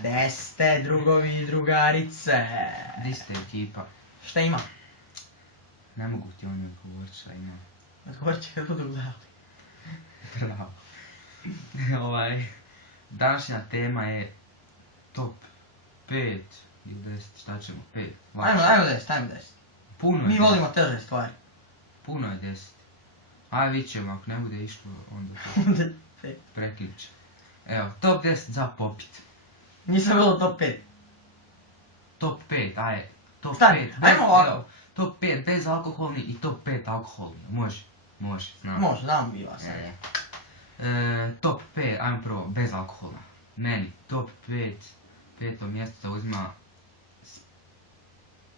Gde ste, drugovi i drugarice? Di ste ekipa? Šta ima? Ne mogu ti ono odgovorit šta ima. Odgovorit će kad budu gledali. Bravo. Današnja tema je top 5 ili 10, šta ćemo, 5. Ajmo 10. Puno je Mi 10. volimo teže stvari. Puno je 10. Aj vidit ćemo, ako ne bude išlo, onda prekinut ćemo. Evo, top 10 za popit. Nisam bilo top 5. Top 5, aj. Top Stani, 5 bez, ajmo ovako. evo, top 5 bez alkoholni i top 5 alkoholni. Može, znam. Može, dam bi vas. Top 5, ajmo prvo, bez alkohola. Meni, top 5, peto mjesto zauzima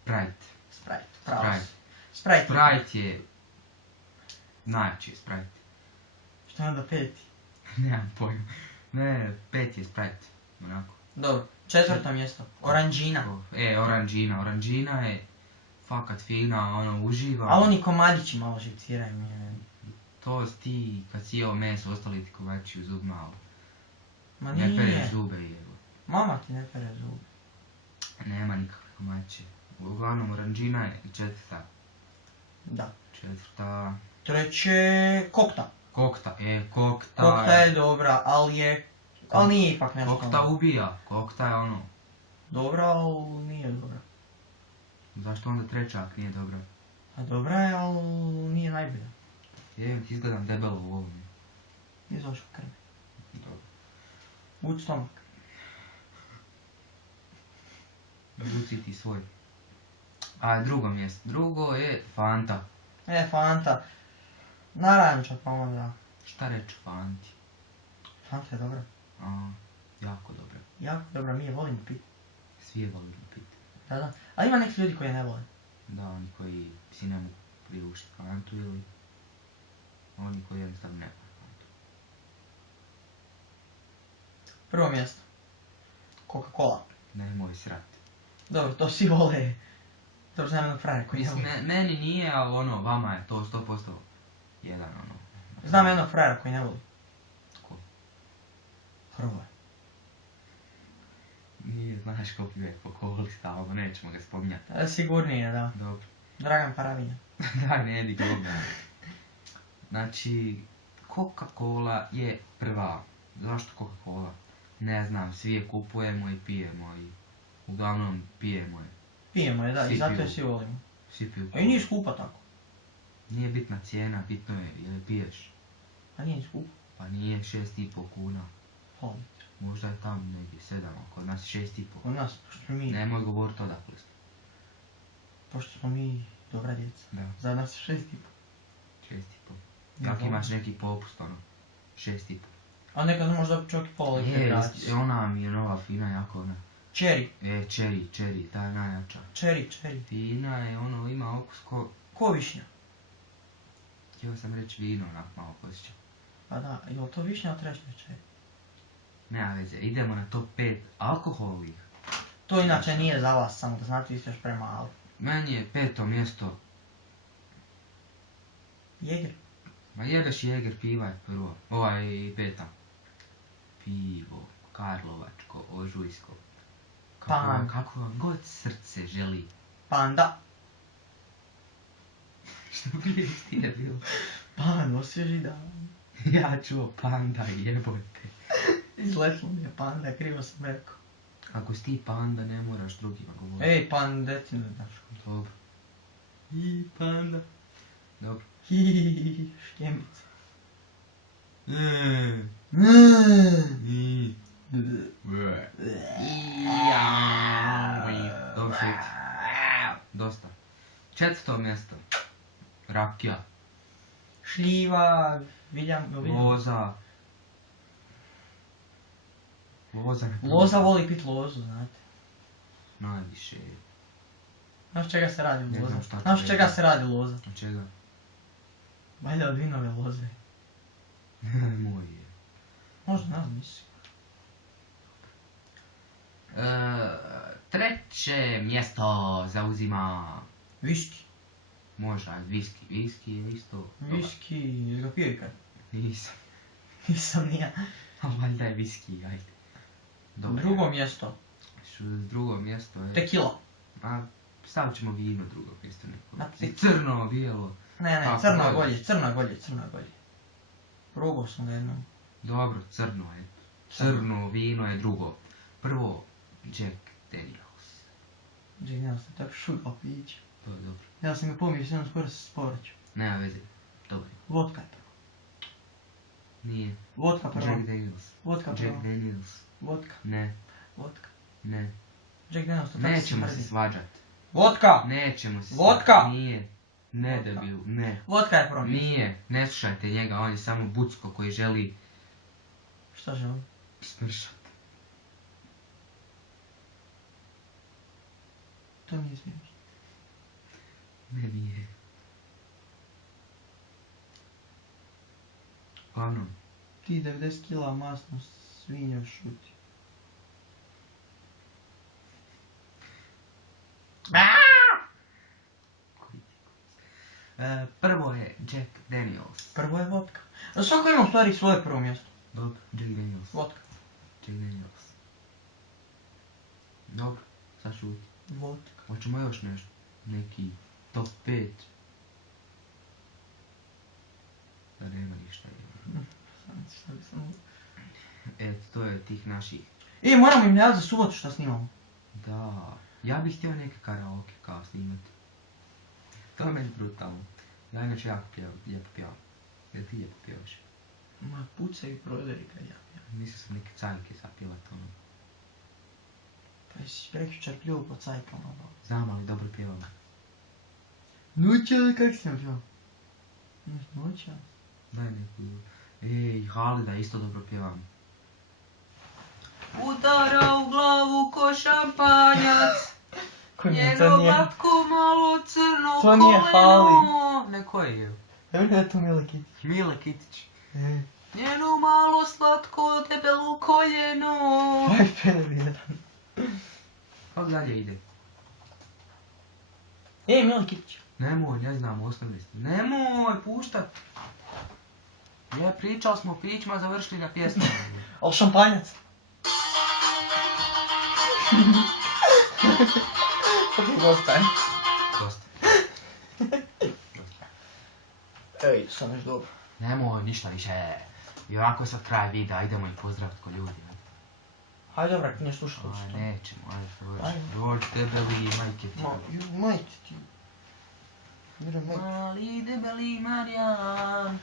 Sprite. Sprite, pravo si. Sprite. Sprite je najjači je Sprite. Šta je onda peti? Nemam pojma. Ne, 5 je Sprite. Onako. Dobro, četvrto mjesto. Oranđina. Oranđina je fakat fina, ono, uživam. Ali oni komadići malo živciraju mi. To ti, kad si jeo meso, ostali ti kovači u zub malo. Ma Ne nije. pereš zube jevo. Mama ti ne pere zube. Nema nikakve komaće. Uglavnom, oranđina je četvrta. Da. Četvrta... Treće, kokta. Kokta Kokta je dobra, ali nije ipak nešto. Kokta ubija, kokta je ono... Dobra, ali nije dobra. Zašto onda treća ako nije dobra? A dobra je, ali nije najbolja. Jevim ti izgledam debelo u ovom. Izašao krv. Dobro. Uć stomak. Buci ti svoj. A drugo mjesto. Drugo je Fanta. Fanta. Naranča pa onda. Šta reći Fanti? Fanta je dobra. Jako dobra. Jako dobra, mi je volimo piti. Svi je volimo piti. Da. Ali ima neki ljudi koji je ne vole. Da, oni koji si ne mogu priuštiti Fantu ili oni koji jednostavno ne vole Fantu. Prvo mjesto. Coca-Cola. Nemoj srat. Dobro, to svi vole. Dobro, znam jednog frajera koji ne vole. Meni nije, ali ono, vama je to 100% jedan ono. Znam jednog frajera koji ne voli. Ko? Hrvoje. Nije, znaš ko pije alkoholista, ali nećemo ga spominjati. Sigurnije, da. Dobro. Dragan Paravinja. Daj, ne di ga. Znači, Coca-Cola je prva. Zašto Coca-Cola? Ne znam, svi je kupujemo i pijemo i uglavnom pijemo je. Pijemo je, da, Svi i zato piju. je svi volimo. Svi piju. A i nije skupa tako. Nije bitna cijena, bitno je je li piješ. A nije skupa. Pa nije 6,5 kuna. Volim. Možda je tamo negdje 7, a kod nas je 6,5. Kod nas, pošto smo mi, Nemoj govoriti odakle ste. pošto smo mi dobra djeca. Da, Za nas je 6,5. 6,5. Jak imaš neki popust, ono, 6,5. A nekad možda čovjek i pola litre gratis. Ona mi je nova fina, jako ona. Cherry. Cherry, ta je najjača. Cherry. Fina je, ono, ima okus Ko višnja? htio sam reći vino, onak malo posjeća. Pa da, jel to višnja ili trešnja cherry? Nema veze, idemo na top 5 alkoholnih. To inače nije za vas, samo da znate, vi ste još premali. Meni je peto mjesto, Jeger. ma jebeš Jeger, piva je prvo, peta. Pivo, karlovačko, ožujsko. Pan. Kako vam god srce želi. Panda. Što prije ti je bilo? Pan, osvježi dan. Ja čuo panda, jebote. Izletlo mi je panda, krivo sam rekao. Ako si ti panda, ne moraš drugima govoriti. Ej, pan, deci ne znaš. Dobro. I panda. Dobro. Hihihihi, škembica. Dobro, šut. Dosta. Četvrto mjesto. Rakija. Šljiva, Loza. Loza voli pit lozu, znate. Najviše. Znaš čega se radi Ne loza? znam šta ti Znaš reći. čega se radi loza? Od čega? Valjda od vinove loze. Moj je. Možda, ne znam, mislim. Treće mjesto zauzima... Viski. Može, viski. Viski je isto... Viski, jesi ga pio ikad? Nisam. Nisam nija. A valjda je viski, ajde. Dobro. Drugo mjesto. Drugo mjesto je... Tequila. A, stavit ćemo vino drugo mjesto neko. Znači- Crno, bijelo. Ne, Kako crno je god. bolje, crno je bolje, crno je bolje. Probao sam ga jednom. Dobro, crno je. Crno vino je drugo. Prvo, Jack Daniels. Jack Daniels je tako šuga piće. To je dobro. Ja sam ga pomio, sve skoro se sporeću. Nema veze. Dobro. Vodka je prvo. Nije. Vodka prvo. Jack Daniels. Vodka Jack prvo. Daniels. Vodka. Ne, Vodka. ne. Jack Daniels to tako Nećemo smrdi. se svađat. Vodka! Nećemo se Vodka! svađat. Nije. Ne Vodka. debil, ne. Vodka je prvo mjesto. Nije. Ne slušajte njega, on je samo bucko koji želi Šta želi? smršat. To nije smiješno. Ne, nije. Uglavnom, Ti 90 kila masno svinjo šuti. prvo je Jack Daniels. Prvo je vodka. A svako ima u stvari svoje prvo mjesto. Dobro, Jack Daniels. Vodka. Jack Daniels. Dobro, sad šuti. Vodka. Hoćemo još nešto? Neki top 5. Da nema ništa. Šta bi sam... Eto, to je tih naših. Moramo im javiti za subotu šta snimamo. Da, ja bih htio neke karaoke kao snimat. To je meni brutalno. Ja inače jako lijepo pjevam. Jel ti lijepo pjevaš? Ma pucaju proderi kad ja pijem. Mislio sam neke cajke zapjevat ono. Pa jesi prekjučer pljuo po cajkama. Znam, ali dobro pjevam. Noća, kak sam pjevao? Noća? Daj neku... Ej, Halida isto dobro pjevam. Udara u glavu ko šampanjac. Njeno blatko malo crno To nije koleno. Ne, koji je? Ja vidim da je to Mile Kitić. Mile Kitić. Njeno malo slatko debelu koljeno. Aj, peder jedan. Kako dalje ide? Mile Kitić. Nemoj, ne znam, osnovne ste. Nemoj, puštat. Je, pričali smo o pićima, završili na pjesmu. Al šampanjac. Ok, dosta je. Dosta. Ej, sam još dobro. Nemoj, ništa više. I ovako je sad kraj videa, idemo ih pozdraviti ko ljudi. Hajde dobra, ako ne slušaš to Aj, što. nećemo, ajde, Ajde. dođi debeli, majke ti. Majke ti. Miram majke. Mali debeli Marijan.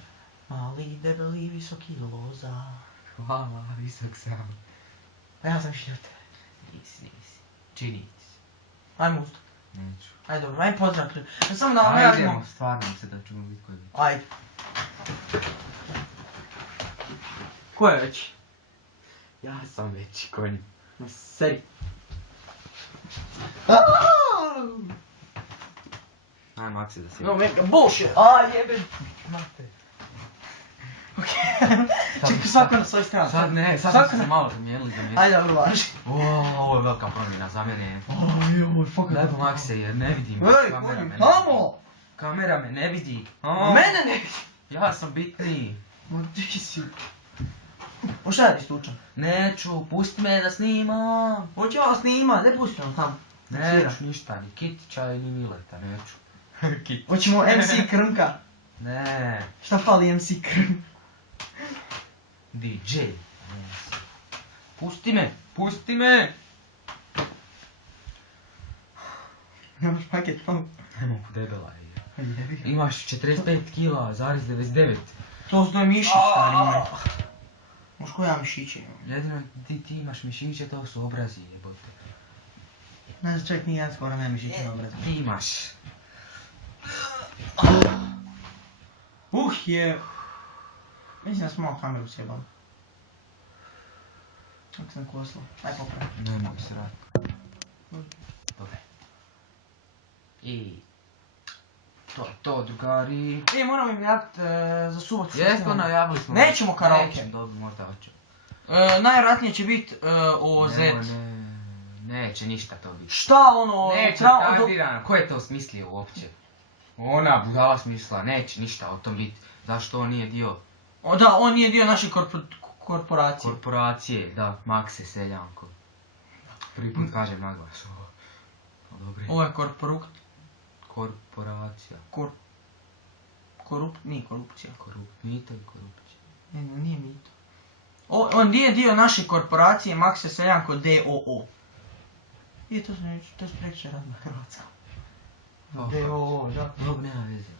Mali, debeli, visoki loza. Hvala, visok sam. A ja sam šio te. Nisi. Čini ti se. Ajmo usto. Neću. Ajde dobro, ajde pozdrav ljudi. Samo da vam najavimo. Ajdemo, stvarno se da ćemo biti koji. Ajde. Ko je već? Ja sam veći konj. Ma seri. Aj, Maksi da si. No, mega bullshit. A jebe. Mate. Čekaj, svako na svoj strani. Sad ne, sad smo se malo zamijenili za mjesto. Ajde, dobro, važi. Ovo je velika promjena za mene. Ojoj, fuck. Daj Makse jer ne vidim. Ej, Kamera konji, me ne tamo! vidi. Kamera me ne vidi. Mene ne vidi. Ja sam bitniji. Ma ti si. O šta radiš tučan? Neću, pusti me da snimam. Hoće ja snima, ne pusti nam tamo. Neću ništa, ni Kitića ni Mileta, neću. Kitić. Hoćemo MC Krmka. Ne, Šta fali MC Krm? DJ. Pusti me! Nemaš paket tamo. Nemo debela je. Jebi ga. Imaš 45 kila, zarez 99. To su mišić, stari moj. Možeš ko ja mišiće imam? Jedino ti imaš mišiće, to su obrazi jebote. Ne znam, čovjek nije jedan skoro nema mišiće na obrazu. Ti imaš. Je. Mislim da smo malo kameru sjebali. Kako sam koslao. Aj popravi. Ne mogu se raditi. Dobre. I... To je to, drugari. Moramo im javiti za subotu. Jesmo, najavili smo. Nećemo karaoke. Nećemo, dobro, možda hoću. Najvjerojatnije će biti OZ. Neće ništa to biti. Šta ono? Neće, kandidirano, ko je to smislio uopće? Ona budala smisla, neće ništa o tom biti. Zašto on nije dio? Da, on nije dio našeg Korporacije. Korporacije, da, Makse Seljanko. Prvi put kažem naglas ovo. Dobro. Ovo je Korporacija. Nije korupcija. Mito i korupcija. Nije mito. On nije dio naše korporacije Makse Seljanko D.O.O. I to su preče radna Hrvatska. D.O.O. da. Dobro, nema veze.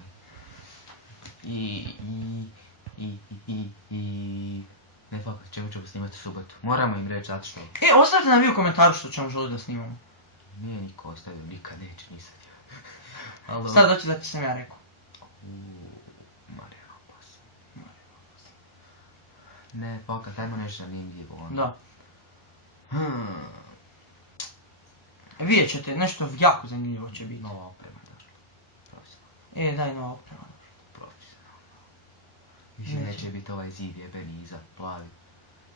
Ne fakat, čemu ćemo snimati u subotu. Moramo im reći zato što... Ostavite nam vi u komentaru što ćemo želiti da snimamo. Nije niko ostavio, nikad neće, nisam ja. Sad doći da ti sam ja rekao. Marijana Opasa. Ne, fakat, ajmo nešto zanimljivo. Da. Vidjet ćete, nešto jako zanimljivo će biti. Nova oprema došla. Daj nova oprema. Profesionalno. Mislim, neće biti ovaj zid jebeni iza plavi.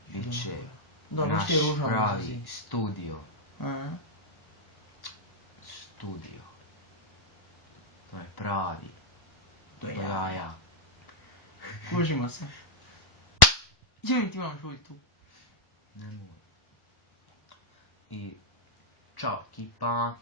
Biće naš pravi studio. Studio. To je pravi. To je ja. Kužimo se. Jemi ti imam čuj tu. Ne mogu. I čao ekipa.